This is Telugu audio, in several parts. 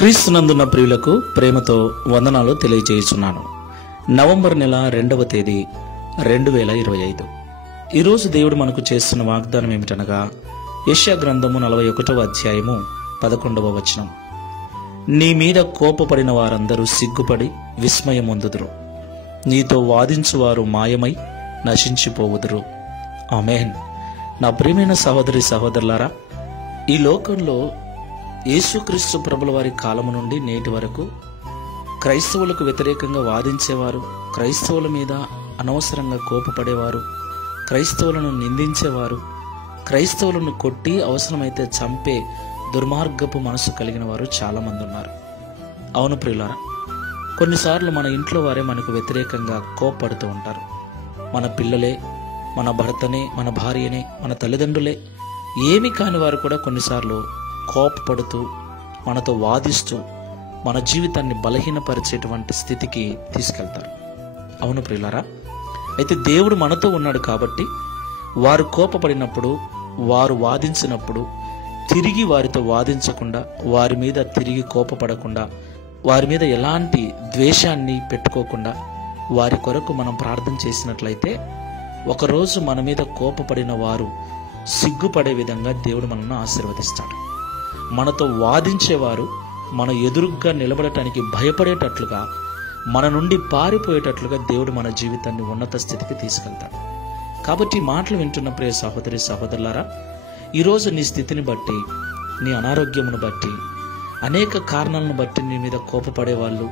క్రీస్తునందున్న ప్రియులకు ప్రేమతో వందనాలు తెలియజేస్తున్నాను. నవంబర్ నెల 2వ తేదీ 2025. ఈరోజు దేవుడు మనకు చేస్తున్న వాగ్దానం ఏమిటనగా యెషయా గ్రంథము 41వ అధ్యాయము 11వ వచనం. నీ మీద కోపపడిన వారందరూ సిగ్గుపడి విస్మయమొందుదురు, నీతో వాదించువారు మాయమై నశించిపోవుదురు. ఆమేన్. నా ప్రియమైన సహోదరి సహోదరులారా, ఈ లోకంలో యేసుక్రీస్తు ప్రభుల వారి కాలము నుండి నేటి వరకు క్రైస్తవులకు వ్యతిరేకంగా వాదించేవారు, క్రైస్తవుల మీద అనవసరంగా కోపపడేవారు, క్రైస్తవులను నిందించేవారు, క్రైస్తవులను కొట్టి అవసరమైతే చంపే దుర్మార్గపు మనసు కలిగిన వారు చాలామంది ఉన్నారు. అవును ప్రియులారా, కొన్నిసార్లు మన ఇంట్లో వారే మనకు వ్యతిరేకంగా కోపపడుతూ ఉంటారు. మన పిల్లలే, మన భర్తనే, మన భార్యనే, మన తల్లిదండ్రులే, ఏమి కాని వారు కూడా కొన్నిసార్లు కోపపడుతూ మనతో వాదిస్తూ మన జీవితాన్ని బలహీనపరిచేటువంటి స్థితికి తీసుకెళ్తారు. అవును ప్రియులారా, అయితే దేవుడు మనతో ఉన్నాడు కాబట్టి వారు కోపపడినప్పుడు, వారు వాదించినప్పుడు తిరిగి వారితో వాదించకుండా, వారి మీద తిరిగి కోపపడకుండా, వారి మీద ఎలాంటి ద్వేషాన్ని పెట్టుకోకుండా వారి కొరకు మనం ప్రార్థన చేసినట్లయితే ఒకరోజు మన మీద కోపపడిన వారు సిగ్గుపడే విధంగా దేవుడు మనల్ని ఆశీర్వదిస్తాడు. మనతో వాదించేవారు మన ఎదురుగ్గా నిలబడటానికి భయపడేటట్లుగా, మన నుండి పారిపోయేటట్లుగా దేవుడు మన జీవితాన్ని ఉన్నత స్థితికి తీసుకెళ్తాడు. కాబట్టి ఈ మాటలు వింటున్న ప్రియ సహోదరి సహోదరులారా, ఈరోజు నీ స్థితిని బట్టి, నీ అనారోగ్యమును బట్టి, అనేక కారణాలను బట్టి నీ మీద కోపపడేవాళ్ళు,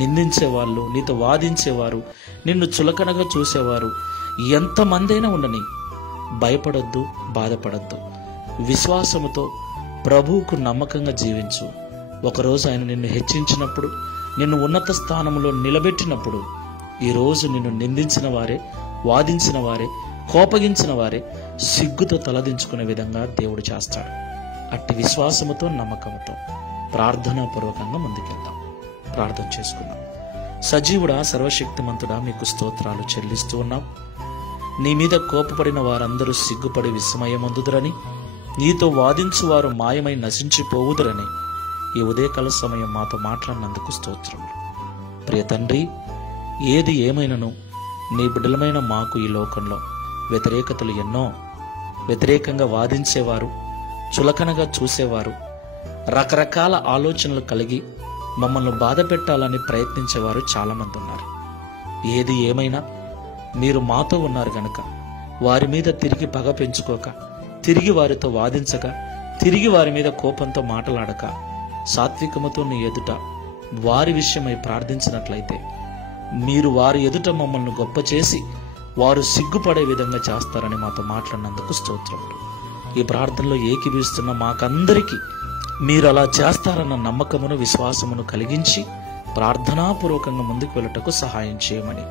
నిందించేవాళ్ళు, నీతో వాదించేవారు, నిన్ను చులకనగా చూసేవారు ఎంతమందైనా ఉండని, భయపడొద్దు, బాధపడొద్దు. విశ్వాసముతో ప్రభువుకు నమ్మకంగా జీవించు. ఒకరోజు ఆయన నిన్ను హెచ్చించినప్పుడు, నిన్ను ఉన్నత స్థానంలో నిలబెట్టినప్పుడు, ఈరోజు నిన్ను నిందించిన వారే, వాదించిన వారే, కోపగించిన వారే సిగ్గుతో తలదించుకునే విధంగా దేవుడు చేస్తాడు. అట్టి విశ్వాసముతో, నమ్మకంతో ప్రార్థనాపూర్వకంగా ముందుకెళ్దాం. ప్రార్థన చేసుకుందాం. సజీవుడా, సర్వశక్తిమంతుడా, మీకు స్తోత్రాలు చెల్లిస్తూ ఉన్నాం. నీ మీద కోపపడిన వారందరూ సిగ్గుపడి విస్మయమొందుదురని, నీతో వాదించువారు మాయమై నశించిపోవుదురని ఈ ఉదయకాల సమయం మాతో మాట్లాడినందుకు స్తోత్రములు. ప్రియ తండ్రి, ఏది ఏమైనను నీ బిడ్డలమైన మాకు ఈ లోకంలో వ్యతిరేకతలు ఎన్నో, వ్యతిరేకంగా వాదించేవారు, చులకనగా చూసేవారు, రకరకాల ఆలోచనలు కలిగి మమ్మల్ని బాధ పెట్టాలని ప్రయత్నించేవారు చాలామంది ఉన్నారు. ఏది ఏమైనా మీరు మాతో ఉన్నారు గనుక వారి మీద తిరిగి పగ పెంచుకోక, తిరిగి వారితో వాదించక, తిరిగి వారి మీద కోపంతో మాటలాడక, సాత్వికముతో నీ ఎదుట వారి విషయమై ప్రార్థించినట్లయితే మీరు వారి ఎదుట మమ్మల్ని గొప్ప చేసి వారు సిగ్గుపడే విధంగా చేస్తారని మాతో మాట్లాడినందుకు స్తోత్రములు. ఈ ప్రార్థనలో ఏకీభవిస్తున్న మాకందరికీ మీరు అలా చేస్తారన్న నమ్మకమును, విశ్వాసమును కలిగించి ప్రార్థనాపూర్వకంగా ముందుకు వెళ్ళటకు సహాయం చేయమని,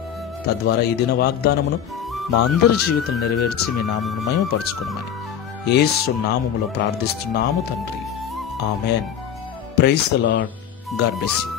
తద్వారా ఈ దిన వాగ్దానమును మా అందరి జీవితం నెరవేర్చి మీ నామమును మహిమపరచుకునమని యేసు నామములో ప్రార్థిస్తున్నాము తండ్రి. Amen. Praise the Lord. God bless you.